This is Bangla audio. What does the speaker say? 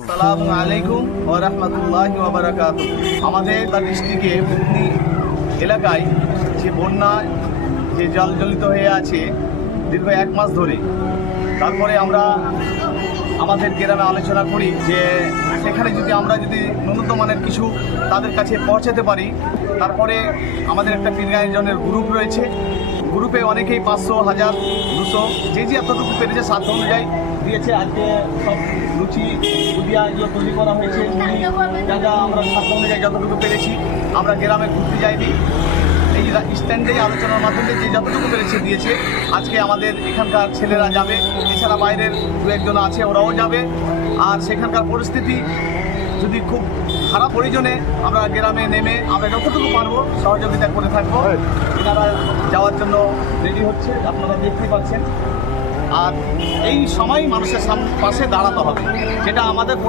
আসসালামু আলাইকুম ওয়া রাহমাতুল্লাহি ওয়া বারাকাতুহু। আমাদের ডিস্ট্রিক্টে বুকনি এলাকায় যে বন্যায় যে জলজলিত হয়ে আছে দীর্ঘ 1 মাস ধরে, তারপরে আমরা আমাদের গ্রামে আলোচনা করি যে সেখানে যদি আমরা ন্যূনতম মানের কিছু তাদের কাছে পৌঁছাতে পারি। তারপরে আমাদের একটা পীরগাঁয়ের গ্রুপ রয়েছে, গ্রুপে অনেকেই 500, 1000, 200 যে এতটুকু পেরেছে সাধ্য অনুযায়ী দিয়েছে। আজকে সব লুচি গুদিয়া এগুলো তৈরি করা হয়েছে। যা আমরা সাধ্য অনুযায়ী যতটুকু পেরেছি, আমরা গ্রামে ঘুরতে যাইনি, এই স্ট্যান্ডে আলোচনার মাধ্যমে যে যতটুকু পেরেছে দিয়েছে। আজকে আমাদের এখানকার ছেলেরা যাবে, এছাড়া বাইরের 2-1 জন আছে, ওরাও যাবে। আর সেখানকার পরিস্থিতি যদি খুব খারাপ প্রয়োজনে আমরা গ্রামে নেমে আমরা যতটুকু পারবো সহযোগিতা করে থাকবো। এনারা যাওয়ার জন্য রেডি হচ্ছে, আপনারা দেখতেই পাচ্ছেন। আর এই সময় মানুষের পাশে দাঁড়াতে হবে, যেটা আমাদের